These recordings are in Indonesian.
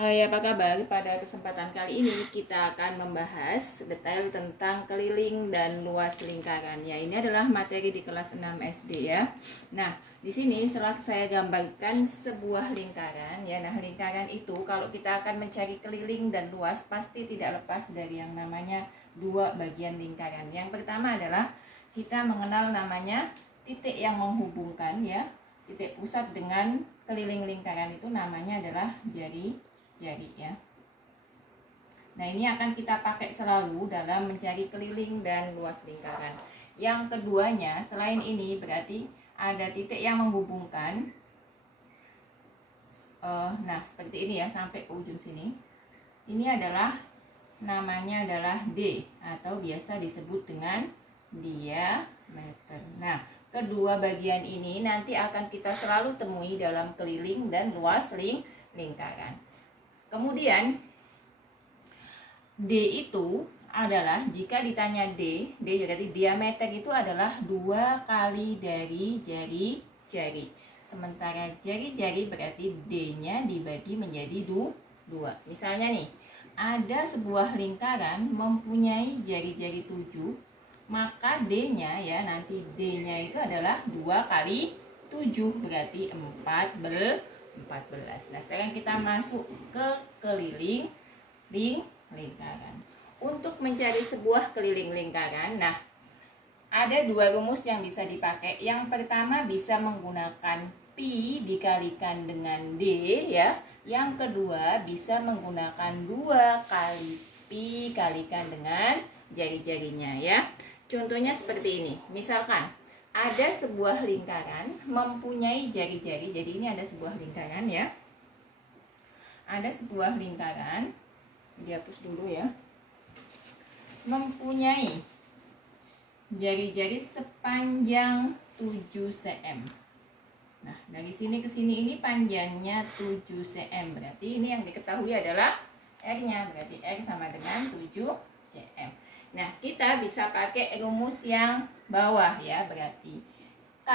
Hai, apa kabar? Pada kesempatan kali ini kita akan membahas detail tentang keliling dan luas lingkaran. Ya, ini adalah materi di kelas 6 SD ya. Nah, di sini setelah saya gambarkan sebuah lingkaran ya. Nah, lingkaran itu kalau kita akan mencari keliling dan luas pasti tidak lepas dari yang namanya dua bagian lingkaran. Yang pertama adalah kita mengenal namanya titik yang menghubungkan ya. Titik pusat dengan keliling lingkaran itu namanya adalah jari ya. Nah, ini akan kita pakai selalu dalam mencari keliling dan luas lingkaran. Yang keduanya, selain ini berarti ada titik yang menghubungkan. Nah, seperti ini ya, sampai ke ujung sini. Ini adalah namanya adalah D atau biasa disebut dengan diameter. Nah, kedua bagian ini nanti akan kita selalu temui dalam keliling dan luas lingkaran. Kemudian D itu adalah, jika ditanya D berarti diameter itu adalah 2 kali dari jari-jari. Sementara jari-jari berarti D-nya dibagi menjadi 2. Misalnya nih, ada sebuah lingkaran mempunyai jari-jari 7, maka D-nya ya, nanti D-nya itu adalah 2 kali 7 berarti 14. Nah, sekarang kita masuk ke keliling lingkaran. Untuk mencari sebuah keliling lingkaran, nah, ada dua rumus yang bisa dipakai. Yang pertama bisa menggunakan pi dikalikan dengan D ya. Yang kedua bisa menggunakan 2 kali pi kalikan dengan jari-jarinya ya. Contohnya seperti ini. Misalkan ada sebuah lingkaran mempunyai jari-jari. Jadi ini ada sebuah lingkaran ya. Ada sebuah lingkaran, dihapus dulu ya. Mempunyai jari-jari sepanjang 7 cm. Nah, dari sini ke sini ini panjangnya 7 cm. Berarti ini yang diketahui adalah R-nya. Berarti R sama dengan 7 cm. Nah, kita bisa pakai rumus yang bawah ya. Berarti K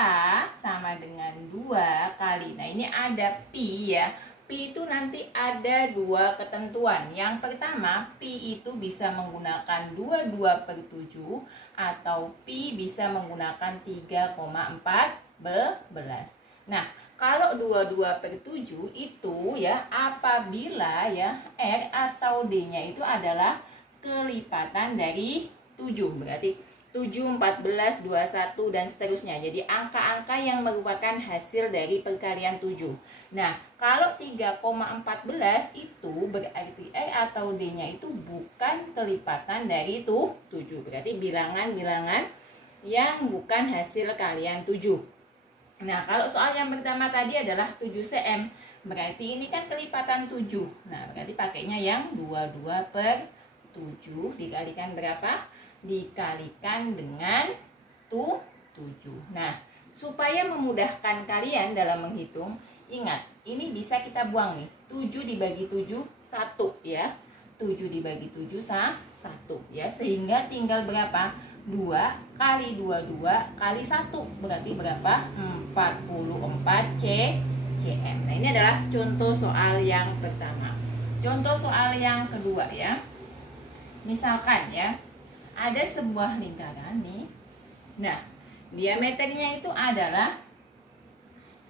sama dengan 2 kali. Nah, ini ada pi ya. Pi itu nanti ada 2 ketentuan. Yang pertama, pi itu bisa menggunakan 22/7 atau pi bisa menggunakan 3,14. Nah, kalau 22/7 itu ya apabila ya R atau D-nya itu adalah kelipatan dari 7. Berarti 7, 14, 21 dan seterusnya. Jadi angka-angka yang merupakan hasil dari perkalian 7. Nah, kalau 3,14 itu berarti R atau D-nya itu bukan kelipatan dari 7. Berarti bilangan-bilangan yang bukan hasil kalian 7. Nah, kalau soal yang pertama tadi adalah 7 cm. Berarti ini kan kelipatan 7. Nah, berarti pakainya yang 22/7 dikalikan berapa? Dikalikan dengan 7. Nah, supaya memudahkan kalian dalam menghitung, ingat, ini bisa kita buang nih. 7 dibagi 7, 1 ya. 7 dibagi 7, 1 ya. Sehingga tinggal berapa? 2 kali 22 kali 1. Berarti berapa? 44 cm. Nah, ini adalah contoh soal yang pertama. Contoh soal yang kedua ya. Misalkan ya, ada sebuah lingkaran nih. Nah, diameternya itu adalah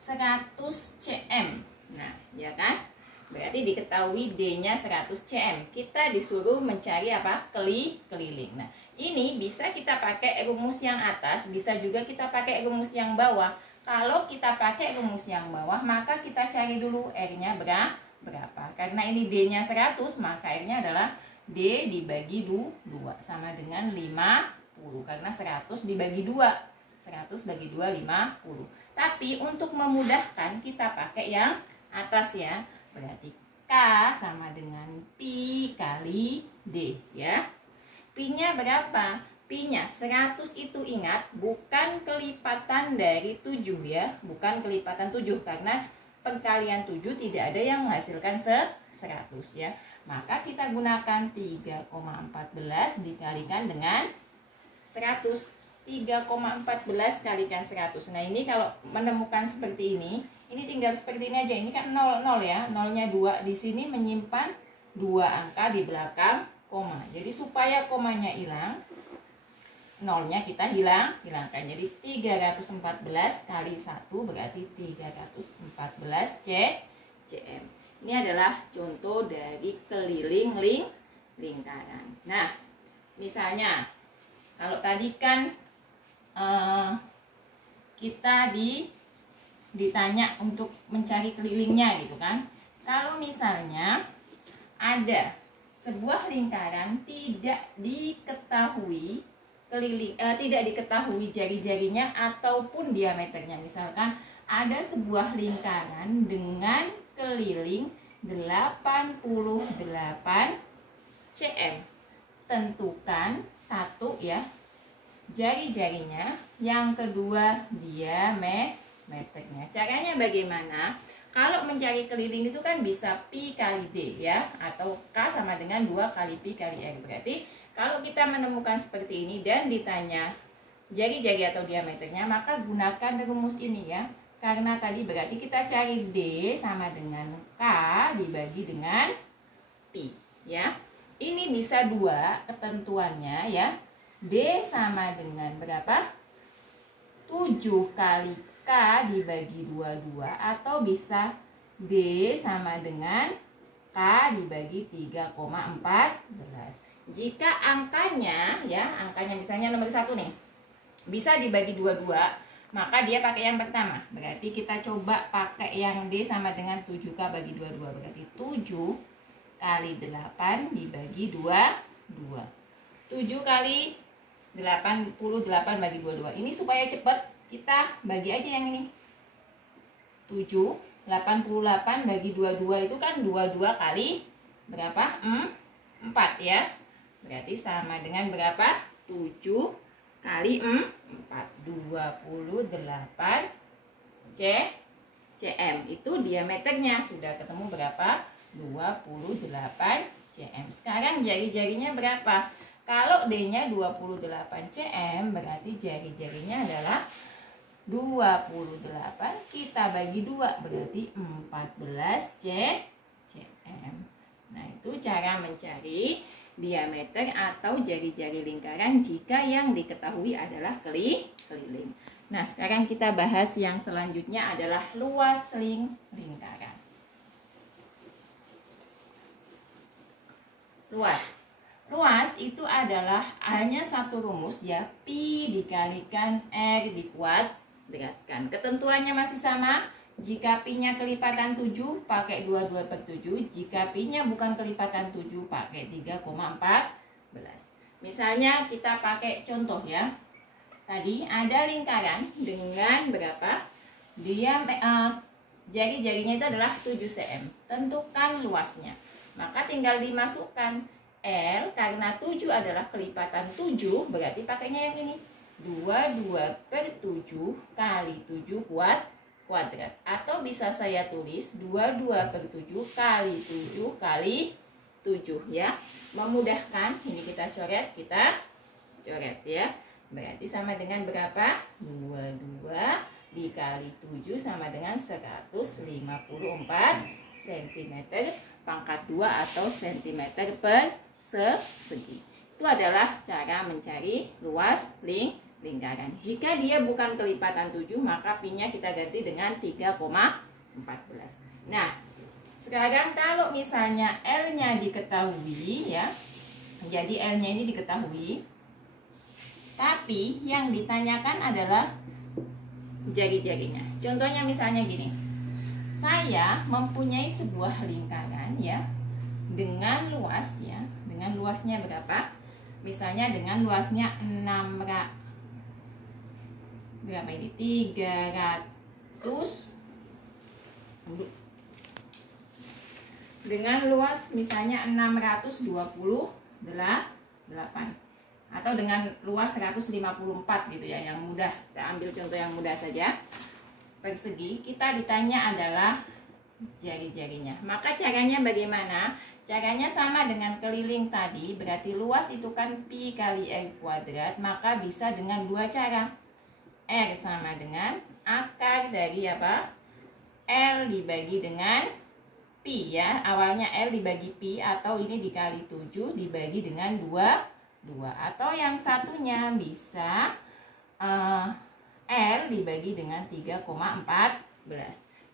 100 cm. Nah, ya kan? Berarti diketahui D-nya 100 cm. Kita disuruh mencari apa? Keliling. Nah, ini bisa kita pakai rumus yang atas, bisa juga kita pakai rumus yang bawah. Kalau kita pakai rumus yang bawah, maka kita cari dulu R-nya berapa. Karena ini D-nya 100, maka R-nya adalah D dibagi 2 sama dengan 50. Karena 100 dibagi 2. 100 bagi 2, 50. Tapi untuk memudahkan kita pakai yang atas ya. Berarti K sama dengan pi kali D ya. Pi-nya berapa? Pi-nya 100 itu ingat bukan kelipatan dari 7 ya. Bukan kelipatan 7 karena perkalian 7 tidak ada yang menghasilkan 100 ya. Maka kita gunakan 3,14 dikalikan dengan 100. 3,14 kalikan 100. Nah, ini kalau menemukan seperti ini, Ini tinggal seperti ini aja. Ini kan 0, 0 ya. Nolnya 2 di sini menyimpan 2 angka di belakang koma. Jadi supaya komanya hilang, nolnya kita hilangkan. Jadi 314 kali 1 berarti 314 cm. Ini adalah contoh dari keliling lingkaran. Nah, misalnya kalau tadi kan kita ditanya untuk mencari kelilingnya gitu kan. Kalau misalnya ada sebuah lingkaran tidak diketahui tidak diketahui jari-jarinya ataupun diameternya. Misalkan ada sebuah lingkaran dengan keliling 88 cm. Tentukan satu ya jari-jarinya, yang kedua diameternya. Caranya bagaimana? Kalau mencari keliling itu kan bisa pi kali d ya, atau k sama dengan 2 kali pi kali r. Berarti kalau kita menemukan seperti ini dan ditanya jari-jari atau diameternya, maka gunakan rumus ini ya. Karena tadi berarti kita cari d sama dengan k dibagi dengan pi ya. Ini bisa 2 ketentuannya ya. D sama dengan berapa? 7 kali K dibagi 22, atau bisa D sama dengan K dibagi 3,14. Jika angkanya ya, angkanya misalnya nomor 1 nih, bisa dibagi 22, maka dia pakai yang pertama. Berarti kita coba pakai yang D sama dengan 7K bagi 22. Berarti 7 kali 8 dibagi 22. 7 kali 88 bagi 22. Ini supaya cepat, kita bagi aja yang ini. 7, 88 bagi 22 itu kan 22 kali berapa? 4 ya. Berarti sama dengan berapa? 7 kali 4. 28 cm. Itu diameternya. Sudah ketemu berapa? 28 cm. Sekarang jari-jarinya berapa? Kalau D-nya 28 cm, berarti jari-jarinya adalah 28 kita bagi 2, berarti 14 cm. Nah, itu cara mencari diameter atau jari-jari lingkaran jika yang diketahui adalah keliling. Nah, sekarang kita bahas yang selanjutnya adalah luas lingkaran. Luas itu adalah hanya satu rumus ya, pi dikalikan r dikuadratkan. Ketentuannya masih sama. Jika pi-nya kelipatan 7 pakai 22/7, jika pi-nya bukan kelipatan 7 pakai 3,14. Misalnya kita pakai contoh ya. Tadi ada lingkaran dengan berapa? Jari-jarinya itu adalah 7 cm. Tentukan luasnya. Maka tinggal dimasukkan L, karena 7 adalah kelipatan 7, berarti pakainya yang ini. 22/7 kali 7 kuadrat. Atau bisa saya tulis 22/7 kali 7 kali 7 ya. Memudahkan, ini kita coret ya. Berarti sama dengan berapa? 22 dikali 7 sama dengan 154 cm pangkat 2 atau cm persegi. Itu adalah cara mencari luas lingkaran. Jika dia bukan kelipatan 7, maka pi-nya kita ganti dengan 3,14. Nah, sekarang kalau misalnya L-nya diketahui ya. Jadi L-nya ini diketahui. Tapi yang ditanyakan adalah jari-jarinya. Contohnya misalnya gini. Saya mempunyai sebuah lingkaran ya, dengan luas ya. Dengan luasnya berapa? Misalnya dengan luasnya 300, dengan luas misalnya 628, atau dengan luas 154 gitu ya, yang mudah. Kita ambil contoh yang mudah saja. Persegi, kita ditanya adalah jari-jarinya. Maka caranya bagaimana? Caranya sama dengan keliling tadi, berarti luas itu kan pi kali r kuadrat, maka bisa dengan dua cara. R sama dengan akar dari apa? L dibagi dengan Pi ya. Awalnya L dibagi Pi atau ini dikali 7 dibagi dengan 2. Atau yang satunya bisa L dibagi dengan 3,14.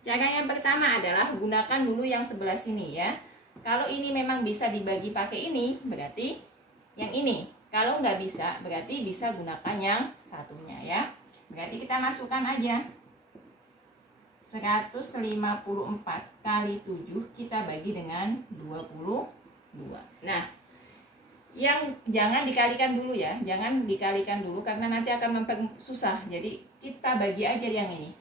Cara yang pertama adalah gunakan dulu yang sebelah sini ya. Kalau ini memang bisa dibagi pakai ini, berarti yang ini. Kalau nggak bisa, berarti bisa gunakan yang satunya ya. Berarti kita masukkan aja 154 kali 7 kita bagi dengan 22. Nah, yang jangan dikalikan dulu ya. Jangan dikalikan dulu karena nanti akan mempersusah. Jadi kita bagi aja yang ini.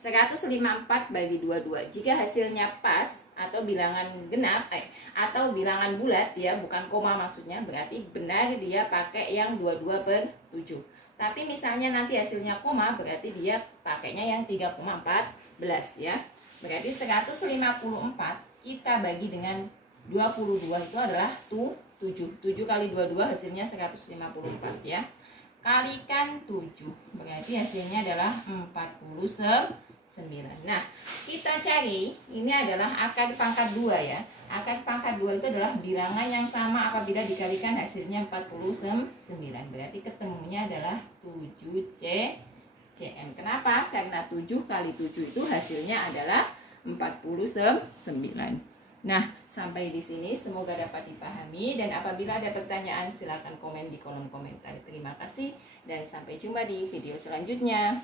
154 bagi 22. Jika hasilnya pas atau bilangan genap atau bilangan bulat ya, bukan koma maksudnya, berarti benar dia pakai yang 22/7. Tapi misalnya nanti hasilnya koma, berarti dia pakainya yang 3,14 ya. Berarti 154 kita bagi dengan 22 itu adalah 7. 7 kali 22 hasilnya 154 ya. Kalikan 7, berarti hasilnya adalah 49. Nah, kita cari, ini adalah akar pangkat 2 ya. Akar pangkat 2 itu adalah bilangan yang sama apabila dikalikan hasilnya 49. Berarti ketemunya adalah 7 Kenapa? Karena 7 kali 7 itu hasilnya adalah 49. Nah, sampai di sini semoga dapat dipahami, dan apabila ada pertanyaan silakan komen di kolom komentar. Terima kasih dan sampai jumpa di video selanjutnya.